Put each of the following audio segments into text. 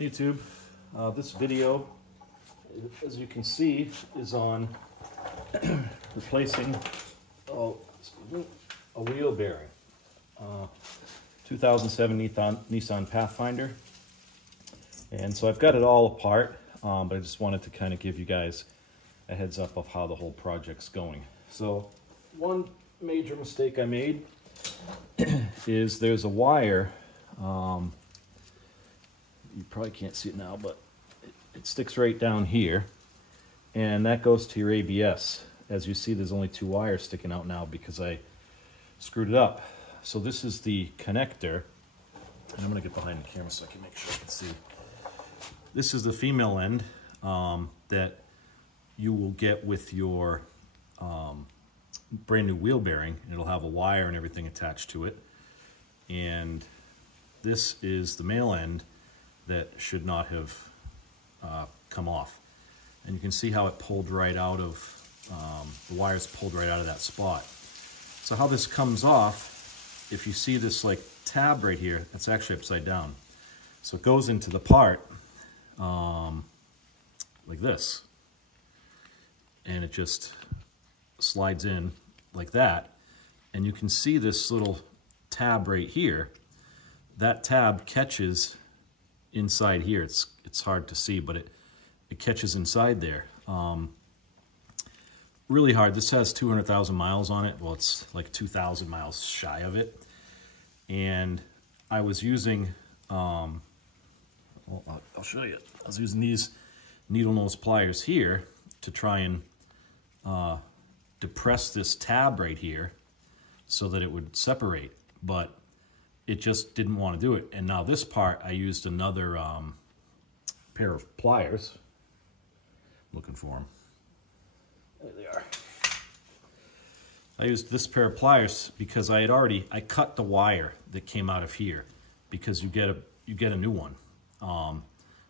YouTube, this video, as you can see, is on replacing a wheel bearing. 2007 Nissan Pathfinder. And so I've got it all apart, but I just wanted to kind of give you guys a heads up of how the whole project's going. So one major mistake I made is there's a wire, you probably can't see it now, but it sticks right down here, and that goes to your ABS. As you see, there's only two wires sticking out now because I screwed it up. So this is the connector, and I'm going to get behind the camera so I can make sure I can see. This is the female end that you will get with your brand new wheel bearing. It'll have a wire and everything attached to it. And this is the male end that should not have come off. And you can see how it pulled right out of, the wires pulled right out of that spot. So how this comes off, if you see this like tab right here, that's actually upside down. So it goes into the part like this. And it just slides in like that. And you can see this little tab right here. That tab catches inside here. It's hard to see, but it catches inside there. Really hard. This has 200,000 miles on it. Well, it's like 2,000 miles shy of it. And I was using, well, I'll show you. I was using these needle nose pliers here to try and depress this tab right here so that it would separate, but it just didn't want to do it. And now this part, I used another pair of pliers. I'm looking for them. There they are. I used this pair of pliers because I cut the wire that came out of here, because you get a new one.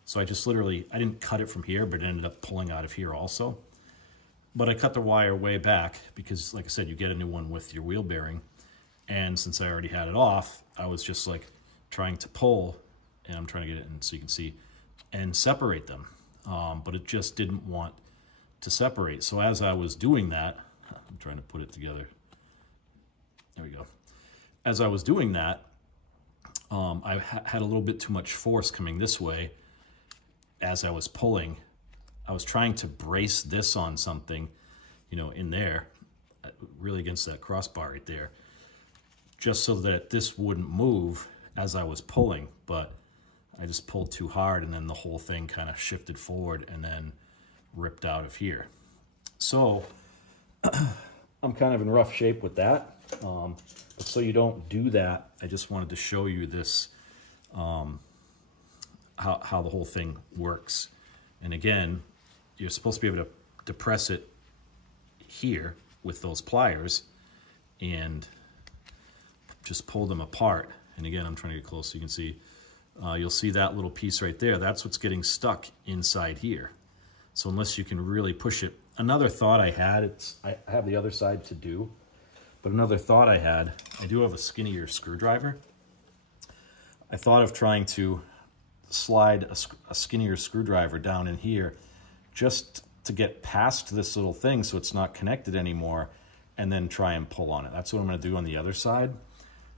So I just literally, I didn't cut it from here, but it ended up pulling out of here also. But I cut the wire way back because, like I said, you get a new one with your wheel bearing. And since I already had it off, I was just like trying to pull, and I'm trying to get it in so you can see, and separate them. But it just didn't want to separate. So as I was doing that, I'm trying to put it together. There we go. As I was doing that, I had a little bit too much force coming this way as I was pulling. I was trying to brace this on something, you know, in there, really against that crossbar right there, just so that this wouldn't move as I was pulling, but I just pulled too hard, and then the whole thing kind of shifted forward and then ripped out of here. So I'm kind of in rough shape with that. But so you don't do that, I just wanted to show you this, how the whole thing works. And again, you're supposed to be able to depress it here with those pliers and just pull them apart. And again, I'm trying to get close so you can see. You'll see that little piece right there. That's what's getting stuck inside here. So unless you can really push it. Another thought I had, I have the other side to do, but another thought I had, I do have a skinnier screwdriver. I thought of trying to slide a skinnier screwdriver down in here just to get past this little thing so it's not connected anymore, and then try and pull on it. That's what I'm going to do on the other side.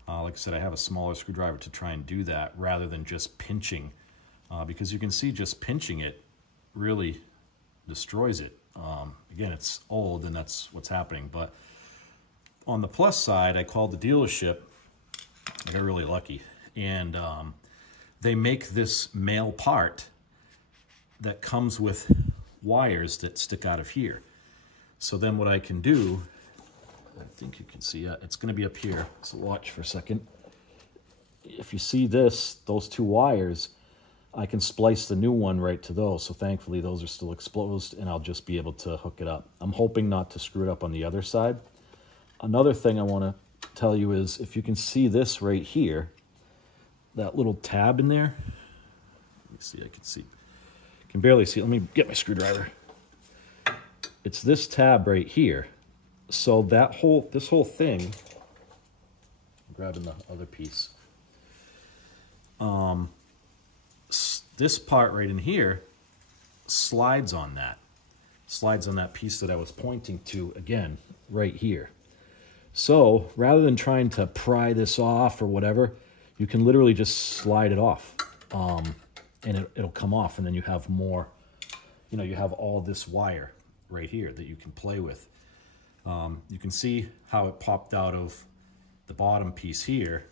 Like I said, I have a smaller screwdriver to try and do that rather than just pinching, because you can see just pinching it really destroys it. Again, it's old and that's what's happening. But on the plus side, I called the dealership. I got really lucky. And they make this male part that comes with wires that stick out of here. So then what I can do, I think you can see it, it's going to be up here. So watch for a second. If you see this, those two wires, I can splice the new one right to those. So thankfully those are still exposed, and I'll just be able to hook it up. I'm hoping not to screw it up on the other side. Another thing I want to tell you is, if you can see this right here, that little tab in there. Let me see, I can see. I can barely see it. Let me get my screwdriver. It's this tab right here. So that this whole thing, I'm grabbing the other piece. this part right in here slides on that. Slides on that piece that I was pointing to, again, right here. So rather than trying to pry this off or whatever, you can literally just slide it off, and it'll come off, and then you have more, you know, you have all this wire right here that you can play with. You can see how it popped out of the bottom piece here,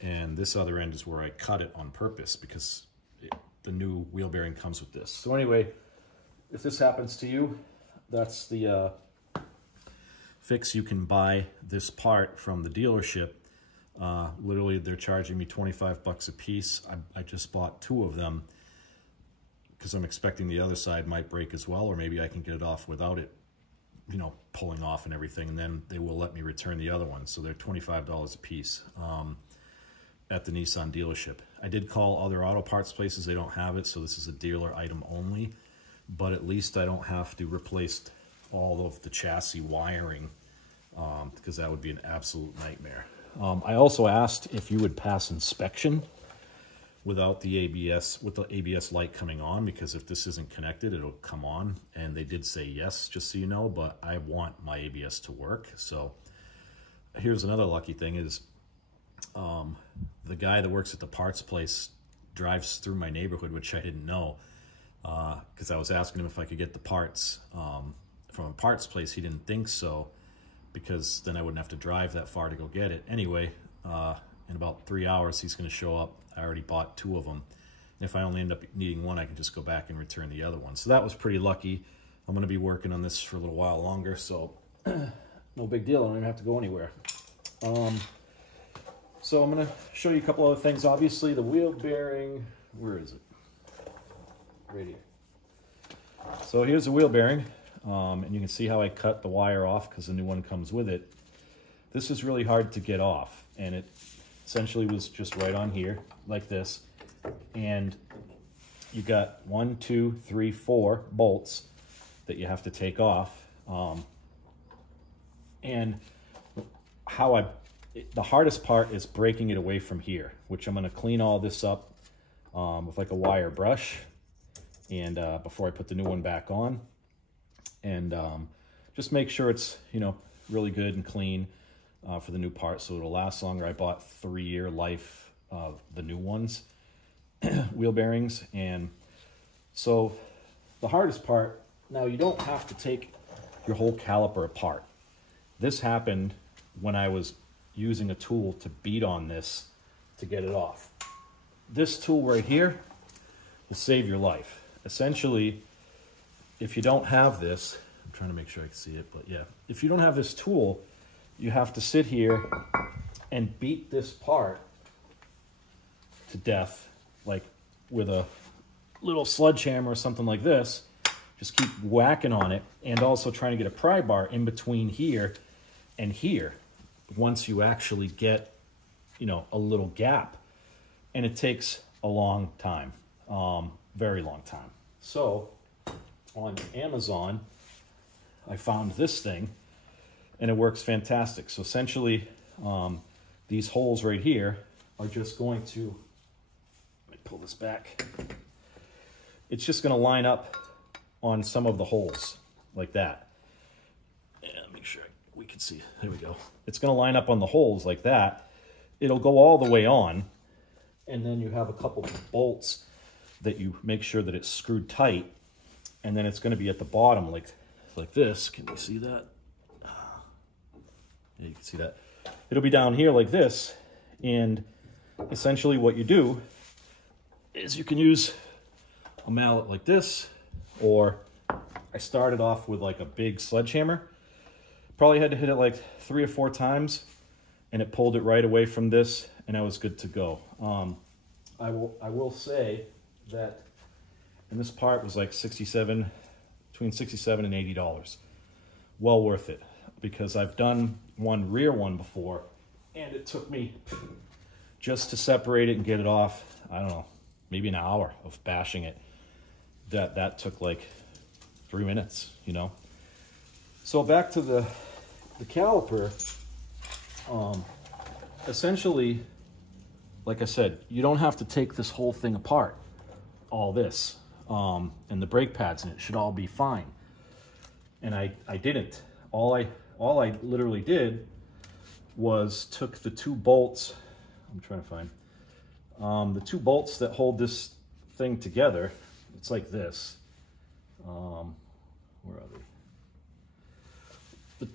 and this other end is where I cut it on purpose because the new wheel bearing comes with this. So anyway, if this happens to you, that's the fix. You can buy this part from the dealership. Literally, they're charging me 25 bucks a piece. I just bought 2 of them because I'm expecting the other side might break as well, or maybe I can get it off without it, you know, pulling off and everything, and then they will let me return the other one. So they're $25 a piece at the Nissan dealership. I did call other auto parts places. They don't have it, so this is a dealer item only, but at least I don't have to replace all of the chassis wiring because that would be an absolute nightmare. I also asked if you would pass inspection without the ABS, with the ABS light coming on, because if this isn't connected, it'll come on. And they did say yes, just so you know, but I want my ABS to work. So here's another lucky thing is the guy that works at the parts place drives through my neighborhood, which I didn't know, because I was asking him if I could get the parts from a parts place. He didn't think so, because then I wouldn't have to drive that far to go get it. Anyway, in about 3 hours, he's going to show up. I already bought 2 of them. And if I only end up needing one, I can just go back and return the other one. So that was pretty lucky. I'm going to be working on this for a little while longer, so no big deal. I don't even have to go anywhere. So I'm going to show you a couple other things. Obviously, the wheel bearing, where is it? Right here. So here's the wheel bearing. And you can see how I cut the wire off because the new one comes with it. This is really hard to get off, and it essentially was just right on here like this. And you got 1, 2, 3, 4 bolts that you have to take off. And the hardest part is breaking it away from here, which I'm going to clean all this up with like a wire brush, and before I put the new one back on. And just make sure it's, you know, really good and clean for the new part so it'll last longer. I bought 3-year life of the new ones, wheel bearings. And so the hardest part, now you don't have to take your whole caliper apart. This happened when I was using a tool to beat on this to get it off. This tool right here will save your life. Essentially, if you don't have this, I'm trying to make sure I can see it, but yeah, if you don't have this tool, you have to sit here and beat this part to death, like with a little sledgehammer or something like this. Just keep whacking on it, and also trying to get a pry bar in between here and here once you actually get, you know, a little gap. And it takes a long time, very long time. So on Amazon, I found this thing, and it works fantastic. So essentially, these holes right here are just going to, let me pull this back. It's just going to line up on some of the holes like that. And make sure we can see. There we go. It's going to line up on the holes like that. It'll go all the way on, and then you have a couple of bolts that you make sure that it's screwed tight, and then it's going to be at the bottom like this. Can you see that? Yeah, you can see that. It'll be down here like this, and essentially what you do is you can use a mallet like this, or I started off with like a big sledgehammer. Probably had to hit it like 3 or 4 times, and it pulled it right away from this, and I was good to go. I will say that, and this part was like between $67 and $80. Well worth it, because I've done one rear one before, and it took me just to separate it and get it off, I don't know, maybe an hour of bashing it. That took like 3 minutes, you know. So back to the caliper. Essentially, like I said, you don't have to take this whole thing apart. all this and the brake pads, and it should all be fine. And I didn't. All I literally did was took the 2 bolts. I'm trying to find the 2 bolts that hold this thing together. It's like this. Where are they?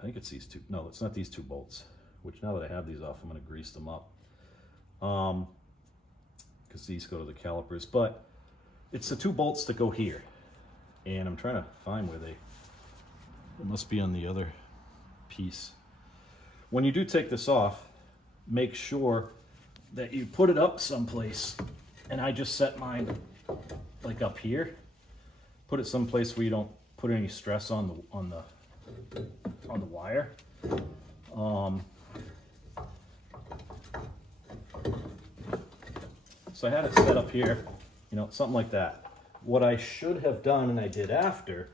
I think it's these 2. No, it's not these 2 bolts, which now that I have these off, I'm going to grease them up. Because these go to the calipers. But it's the 2 bolts that go here. And I'm trying to find where they must be on the other piece. When you do take this off, make sure that you put it up someplace. And I just set mine like up here. Put it someplace where you don't put any stress on the wire. So I had it set up here, you know, something like that. What I should have done, and I did after,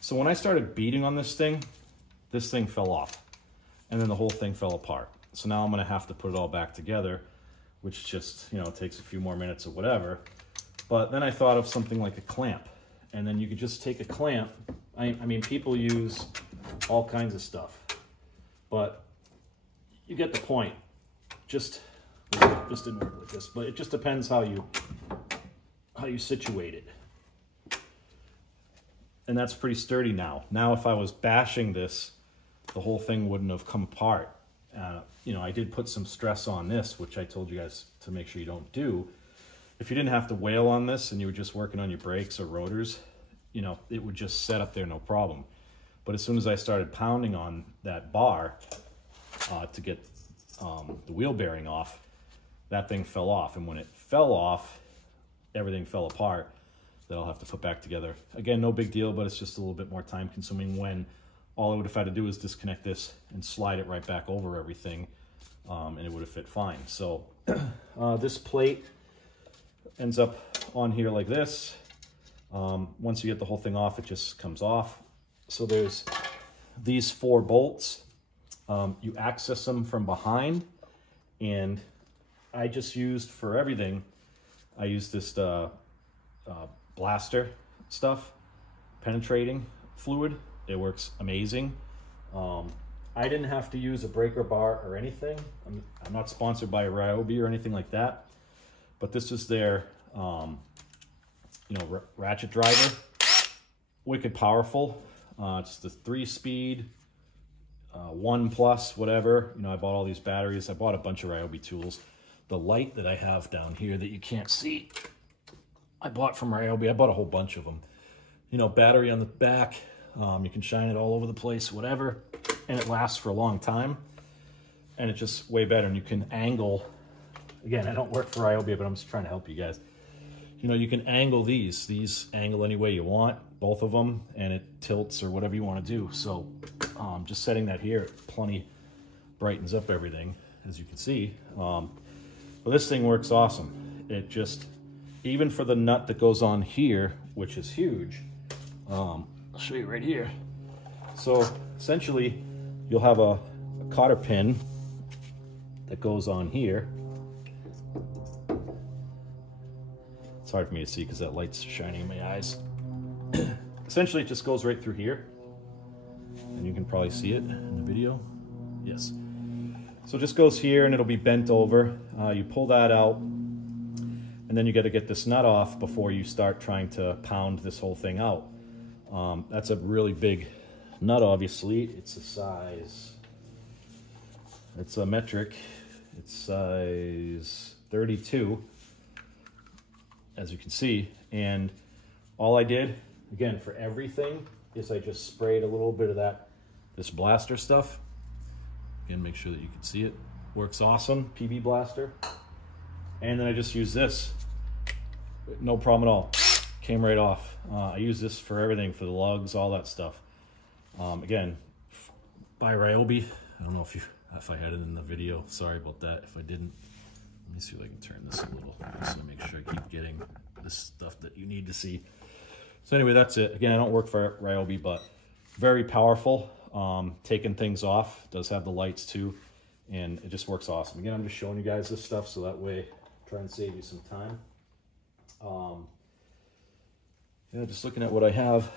so when I started beating on this thing fell off. And then the whole thing fell apart. So now I'm gonna have to put it all back together, which just, you know, takes a few more minutes or whatever. But then I thought of something like a clamp. And then you could just take a clamp. I mean, people use all kinds of stuff, but you get the point. Just didn't work like this, but it just depends how you situate it. And that's pretty sturdy now. Now, if I was bashing this, the whole thing wouldn't have come apart. You know, I did put some stress on this, which I told you guys to make sure you don't do. If you didn't have to wail on this and you were just working on your brakes or rotors, you know, it would just set up there no problem. But as soon as I started pounding on that bar to get the wheel bearing off, that thing fell off. And when it fell off, everything fell apart that I'll have to put back together. Again, no big deal, but it's just a little bit more time consuming when all I would have had to do is disconnect this and slide it right back over everything, and it would have fit fine. So this plate ends up on here like this. Once you get the whole thing off, it just comes off. So there's these 4 bolts. You access them from behind, and I just used for everything, I used this blaster stuff, penetrating fluid. It works amazing. I didn't have to use a breaker bar or anything. I'm not sponsored by Ryobi or anything like that, but this is their you know, ratchet driver. Wicked powerful. It's the 3-speed, 1+, whatever. You know, I bought all these batteries. I bought a bunch of Ryobi tools. The light that I have down here that you can't see, I bought from Ryobi. I bought a whole bunch of them. You know, battery on the back. You can shine it all over the place, whatever, and it lasts for a long time. And it's just way better. And you can angle. Again, I don't work for Ryobi, but I'm just trying to help you guys. You know, you can angle these. These angle any way you want, both of them, and it tilts or whatever you want to do. So just setting that here, it plenty brightens up everything, as you can see. But this thing works awesome. It just, even for the nut that goes on here, which is huge, I'll show you right here. So essentially, you'll have a cotter pin that goes on here. It's hard for me to see because that light's shining in my eyes. Essentially, it just goes right through here. And you can probably see it in the video. Yes. So it just goes here and it'll be bent over. You pull that out, and then you got to get this nut off before you start trying to pound this whole thing out. That's a really big nut, obviously. It's a size, it's a metric. It's size 32. As you can see, and all I did, again, for everything, is I just sprayed a little bit of this blaster stuff. Again, make sure that you can see it. Works awesome, PB blaster. And then I just use this. No problem at all. Came right off. I use this for everything, for the lugs, all that stuff. Again, by Ryobi. I don't know if I had it in the video. Sorry about that if I didn't. Let me see if I can turn this a little, just to make sure I keep getting this stuff that you need to see. So anyway, that's it. Again, I don't work for Ryobi, but very powerful. Taking things off. Does have the lights too, and it just works awesome. Again, I'm just showing you guys this stuff so that way try and save you some time. Yeah, just looking at what I have.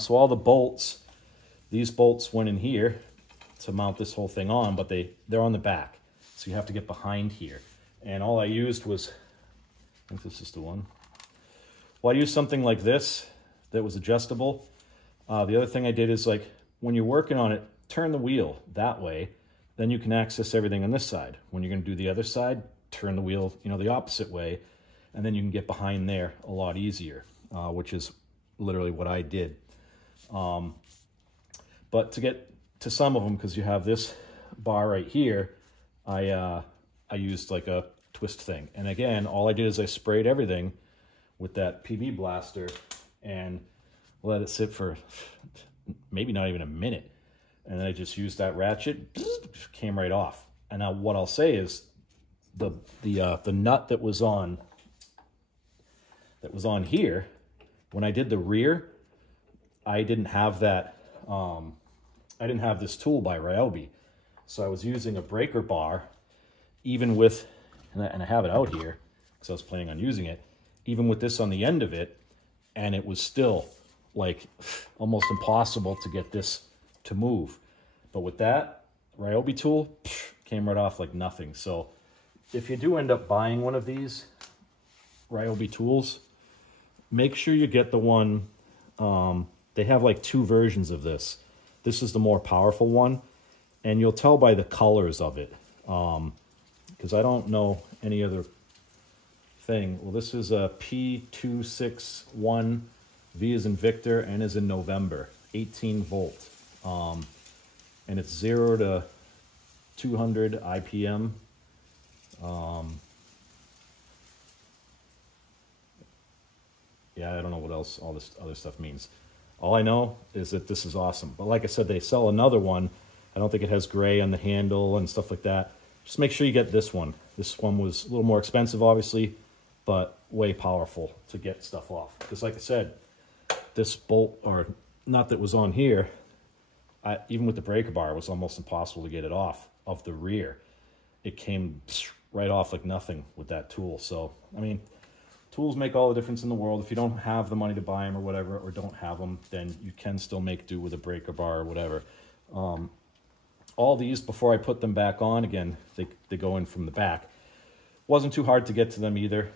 So all the bolts, these bolts went in here to mount this whole thing on, but they're on the back. So you have to get behind here. And all I used was, I think this is the one. Well, I used something like this that was adjustable. The other thing I did is, like, when you're working on it, turn the wheel that way. Then you can access everything on this side. When you're going to do the other side, turn the wheel, the opposite way. And then you can get behind there a lot easier, which is literally what I did. But to get to some of them, because you have this bar right here, I used like a twist thing. And again, all I did is I sprayed everything with that PB blaster and let it sit for maybe not even a minute. And then I just used that ratchet, came right off. And now what I'll say is the nut that was on here, when I did the rear, I didn't have that, I didn't have this tool by Ryobi. So I was using a breaker bar, even with, and I have it out here, because I was planning on using it, even with this on the end of it, and it was still like almost impossible to get this to move. But with that Ryobi tool, came right off like nothing. So if you do end up buying one of these Ryobi tools, make sure you get the one, they have like 2 versions of this. This is the more powerful one, and you'll tell by the colors of it, because I don't know any other thing. Well, this is a P261, V as in Victor, N as in November, 18 volt. And it's 0 to 200 IPM. Yeah, I don't know what else all this other stuff means. All I know is that this is awesome. But like I said, they sell another one. I don't think it has gray on the handle and stuff like that. Just make sure you get this one. This one was a little more expensive, obviously, but way powerful to get stuff off. Because like I said, this bolt or nut that was on here, even with the breaker bar, it was almost impossible to get it off of the rear. It came right off like nothing with that tool. So, I mean, tools make all the difference in the world. If you don't have the money to buy them or whatever, or don't have them, then you can still make do with a breaker bar or whatever. All these, before I put them back on, again, they go in from the back. Wasn't too hard to get to them either.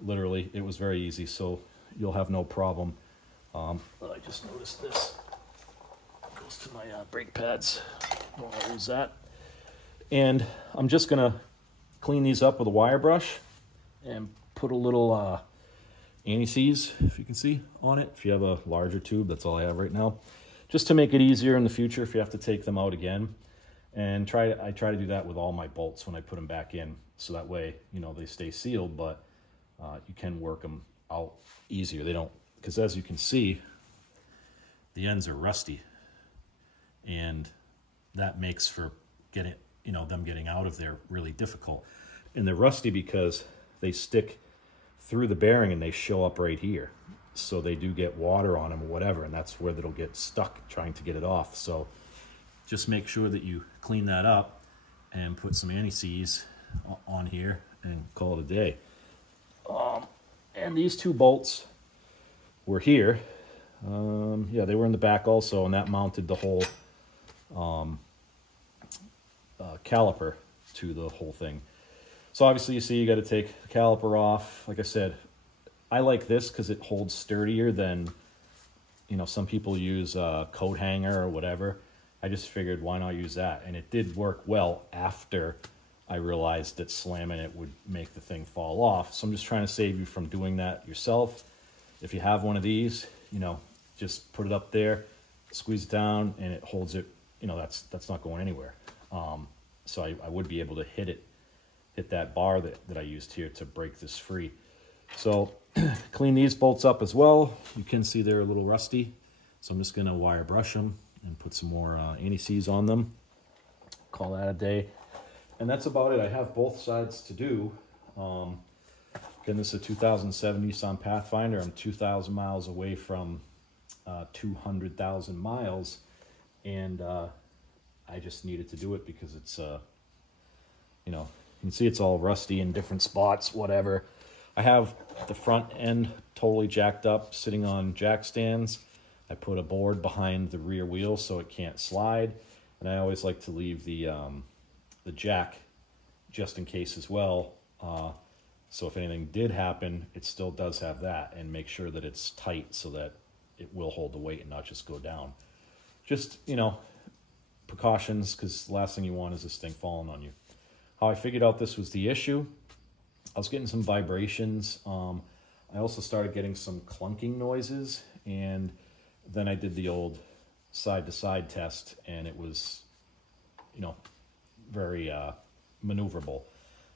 Literally, it was very easy, so you'll have no problem. But I just noticed this goes to my brake pads. Don't want to lose that. And I'm just gonna clean these up with a wire brush and put a little anti-seize, if you can see, on it. If you have a larger tube, that's all I have right now. Just to make it easier in the future if you have to take them out again. And I try to do that with all my bolts when I put them back in, so that way, they stay sealed, but you can work them out easier. They don't, because as you can see, the ends are rusty, and that makes for getting, them getting out of there really difficult. And they're rusty because they stick through the bearing and they show up right here. So they do get water on them or whatever, and that's where they'll get stuck trying to get it off. So just make sure that you clean that up and put some anti-seize on here and call it a day. And these 2 bolts were here. Yeah, they were in the back also, and that mounted the whole caliper to the whole thing. So obviously you see you got to take the caliper off. Like I said, I like this because it holds sturdier than, some people use a coat hanger or whatever. I just figured, why not use that? And it did work well after I realized that slamming it would make the thing fall off. So I'm just trying to save you from doing that yourself. If you have one of these, just put it up there, squeeze it down, and it holds it. That's not going anywhere. So I would be able to hit that bar that I used here to break this free. So clean these bolts up as well. You can see they're a little rusty. So I'm just going to wire brush them and put some more anti-seize on them. Call that a day. And that's about it. I have both sides to do. Again, this is a 2007 Nissan Pathfinder. I'm 2,000 miles away from 200,000 miles. And I just needed to do it because it's, you can see it's all rusty in different spots, whatever. I have the front end totally jacked up, sitting on jack stands. I put a board behind the rear wheel so it can't slide. And I always like to leave the jack just in case as well. So if anything did happen, it still does have that, and make sure that it's tight so that it will hold the weight and not just go down. Just, you know, precautions, because the last thing you want is this thing falling on you. How I figured out this was the issue, I was getting some vibrations. I also started getting some clunking noises, and then I did the old side-to-side test, and it was, you know, very maneuverable.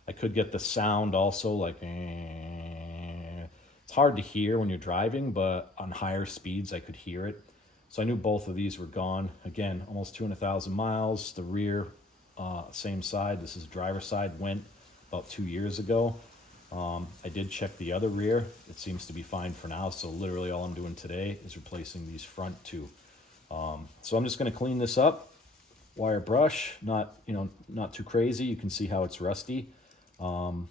I could get the sound also, like, it's hard to hear when you're driving, but on higher speeds I could hear it. So I knew both of these were gone. Again, almost 200,000 miles. The rear, same side. This is driver's side, went about 2 years ago. I did check the other rear. It seems to be fine for now. So literally all I'm doing today is replacing these front two. So I'm just going to clean this up. Wire brush, not too crazy. You can see how it's rusty. I'm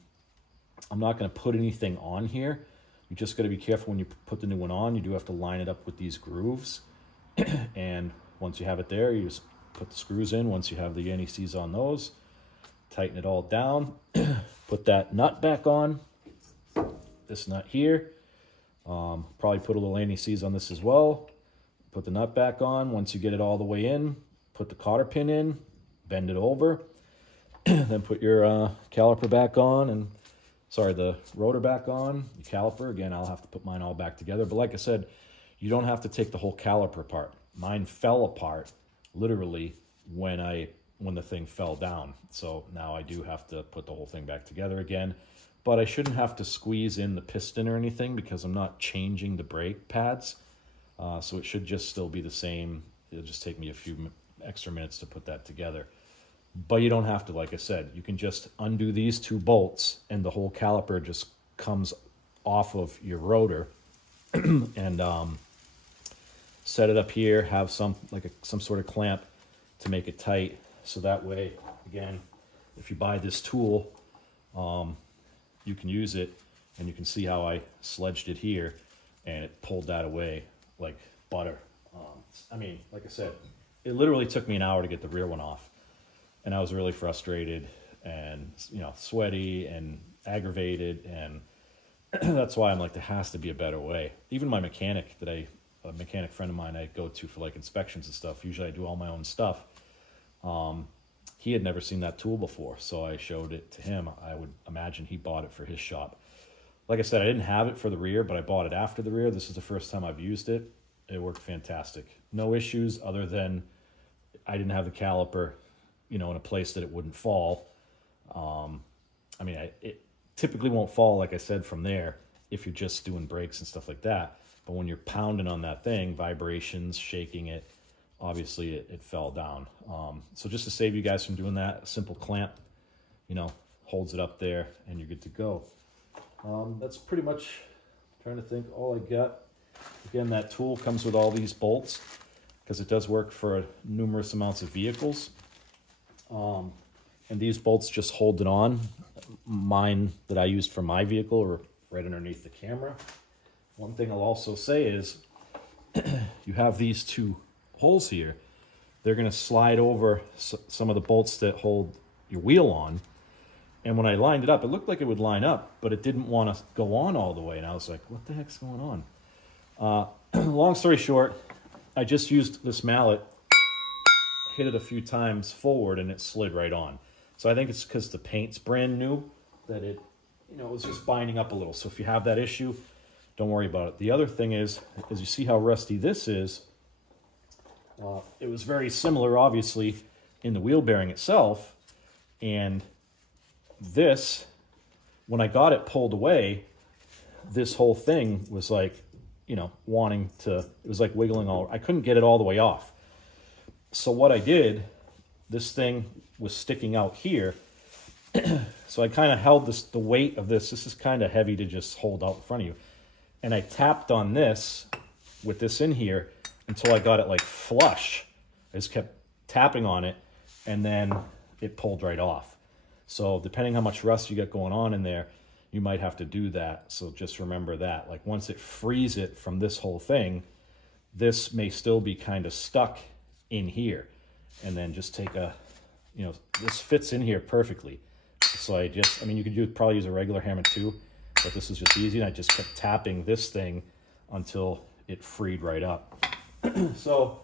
not going to put anything on here. You just got to be careful when you put the new one on. You do have to line it up with these grooves. And once you have it there, you just put the screws in. Once you have the anti-seize on those, tighten it all down. Put that nut back on. This nut here. Probably put a little anti-seize on this as well. Put the nut back on. Once you get it all the way in, put the cotter pin in, bend it over. Then put your caliper back on, and the rotor back on, the caliper. Again, I'll have to put mine all back together. But like I said, you don't have to take the whole caliper apart. Mine fell apart literally when the thing fell down. So now I do have to put the whole thing back together again. But I shouldn't have to squeeze in the piston or anything because I'm not changing the brake pads. So it should just still be the same. It'll just take me a few extra minutes to put that together. But you don't have to, like I said. You can just undo these two bolts and the whole caliper just comes off of your rotor. And set it up here, have some sort of clamp to make it tight. So that way, again, if you buy this tool, you can use it, and you can see how I sledged it here and it pulled that away like butter. I mean, like I said, it literally took me an hour to get the rear one off, and I was really frustrated and, you know, sweaty and aggravated, and that's why I'm like, there has to be a better way. Even my mechanic a mechanic friend of mine I go to for like inspections and stuff, usually I do all my own stuff. He had never seen that tool before, so I showed it to him. I would imagine he bought it for his shop. Like I said, I didn't have it for the rear, but I bought it after the rear. This is the first time I've used it. It worked fantastic. No issues other than I didn't have the caliper, you know, in a place that it wouldn't fall. I mean, it typically won't fall, like I said, from there if you're just doing brakes and stuff like that. But when you're pounding on that thing, vibrations, shaking it, obviously it fell down. So just to save you guys from doing that, a simple clamp, you know, holds it up there and you're good to go. That's pretty much, trying to think, all I got. Again, that tool comes with all these bolts because it does work for numerous amounts of vehicles. And these bolts just hold it on. Mine that I used for my vehicle are right underneath the camera. One thing I'll also say is you have these two holes here. They're going to slide over some of the bolts that hold your wheel on. And when I lined it up, it looked like it would line up, but it didn't want to go on all the way. And I was like, what the heck's going on? Long story short, I just used this mallet, hit it a few times forward, and it slid right on. So I think it's because the paint's brand new that it, you know, it was just binding up a little. So if you have that issue, don't worry about it. The other thing is you see how rusty this is. It was very similar, obviously, in the wheel bearing itself. And this, when I got it pulled away, this whole thing was like, you know, it was like wiggling all. I couldn't get it all the way off. So what I did, this thing was sticking out here. So I kind of held the weight of this. This is kind of heavy to just hold out in front of you. And I tapped on this with this in here until I got it like flush. I just kept tapping on it, and then it pulled right off. So depending how much rust you got going on in there, you might have to do that. So just remember that. Like once it frees it from this whole thing, this may still be kind of stuck in here. And then just take a, you know, this fits in here perfectly. So I mean, you could probably use a regular hammer too, but this is just easy. And I just kept tapping this thing until it freed right up. So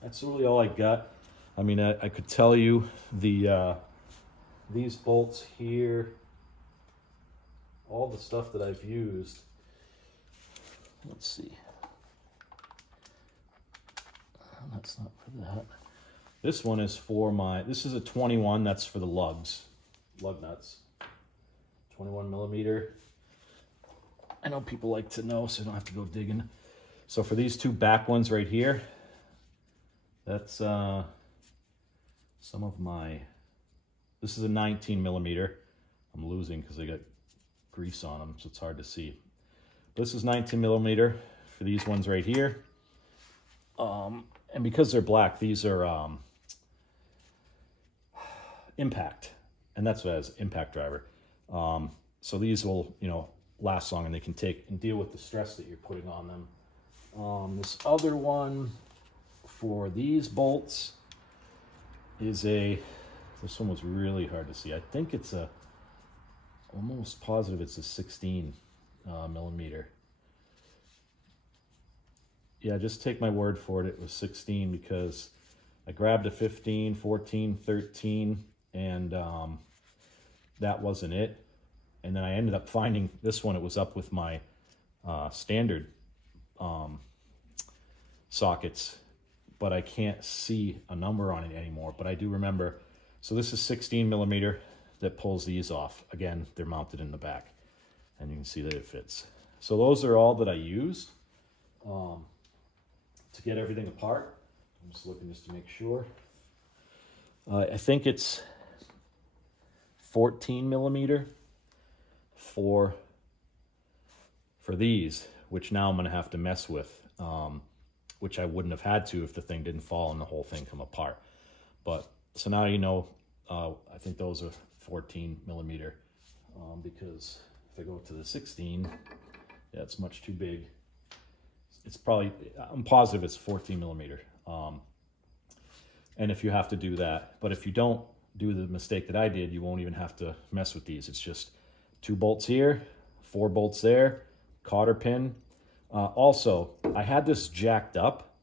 that's really all I got. I mean, I could tell you these bolts here, all the stuff that I've used. Let's see. That's not for that. This one is for this is a 21, that's for the lug nuts. 21 millimeter. I know people like to know, so I don't have to go digging. So for these two back ones right here, that's some of my, this is a 19 millimeter. I'm losing because they got grease on them, so it's hard to see. This is 19 millimeter for these ones right here. And because they're black, these are impact, and that's what it is, impact driver. So these will, you know, last long, and they can take and deal with the stress that you're putting on them. This other one for these bolts is this one was really hard to see. I think it's almost positive it's a 16 millimeter. Yeah, just take my word for it. It was 16 because I grabbed a 15, 14, 13, and that wasn't it. And then I ended up finding this one. It was up with my standard sockets, but I can't see a number on it anymore. But I do remember, so this is 16 millimeter that pulls these off. Again, they're mounted in the back, and you can see that it fits. So those are all that I used to get everything apart. I'm just looking just to make sure. I think it's 14 millimeter for these, which now I'm going to have to mess with, which I wouldn't have had to if the thing didn't fall and the whole thing come apart. But so now you know, I think those are 14 millimeter because if I go to the 16, yeah, it's much too big. It's probably, I'm positive it's 14 millimeter. And if you have to do that, but if you don't do the mistake that I did, you won't even have to mess with these. It's just 2 bolts here, 4 bolts there, cotter pin. Also, I had this jacked up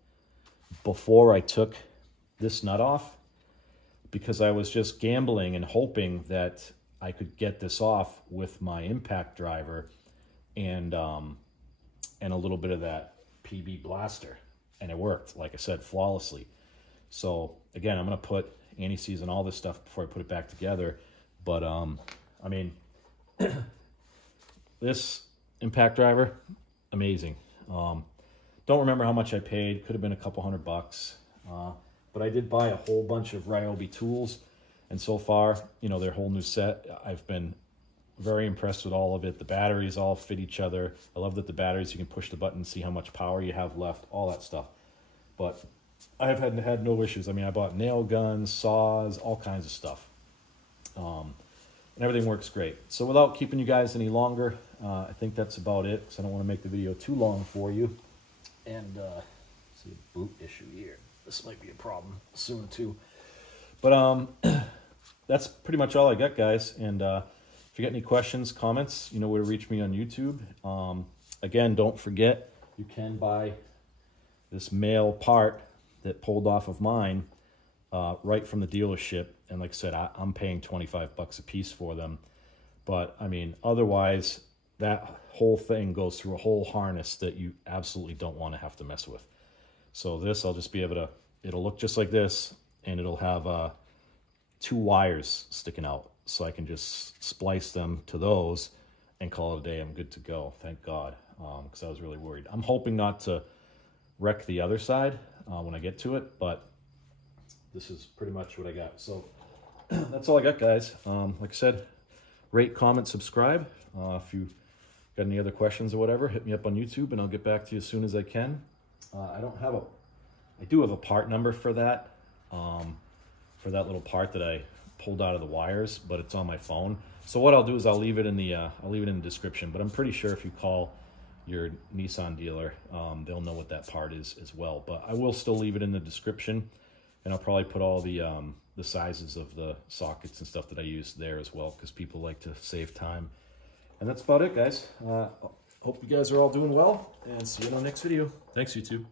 before I took this nut off because I was just gambling and hoping that I could get this off with my impact driver and a little bit of that PB blaster, and it worked, like I said, flawlessly. So again, I'm going to put anti-seize on all this stuff before I put it back together. But I mean, this impact driver, amazing. Don't remember how much I paid. Could have been a couple $100. But I did buy a whole bunch of Ryobi tools, and so far, you know, their whole new set, I've been very impressed with all of it. The batteries all fit each other. I love that the batteries, you can push the button and see how much power you have left, all that stuff. But I have had no issues. I mean, I bought nail guns, saws, all kinds of stuff. And everything works great. So without keeping you guys any longer, I think that's about it, because I don't want to make the video too long for you. And see a boot issue here. This might be a problem soon too. But that's pretty much all I got, guys. And if you got any questions, comments, you know where to reach me on YouTube. Again, don't forget, you can buy this male part that pulled off of mine right from the dealership. And like I said, I'm paying 25 bucks a piece for them. But I mean, otherwise, that whole thing goes through a whole harness that you absolutely don't want to have to mess with. So this, I'll just be able to, it'll look just like this, and it'll have 2 wires sticking out. So I can just splice them to those and call it a day. I'm good to go, thank God, because I was really worried. I'm hoping not to wreck the other side when I get to it, but this is pretty much what I got. So that's all I got, guys. Like I said, rate, comment, subscribe. If you got any other questions or whatever, hit me up on YouTube and I'll get back to you as soon as I can. I do have a part number for that little part that I pulled out of the wires, but it's on my phone. So what I'll do is I'll leave it in the description, but I'm pretty sure if you call your Nissan dealer, they'll know what that part is as well. But I will still leave it in the description, and I'll probably put all the sizes of the sockets and stuff that I use there as well, because people like to save time. And that's about it, guys. Hope you guys are all doing well, and see you in our next video. Thanks, YouTube.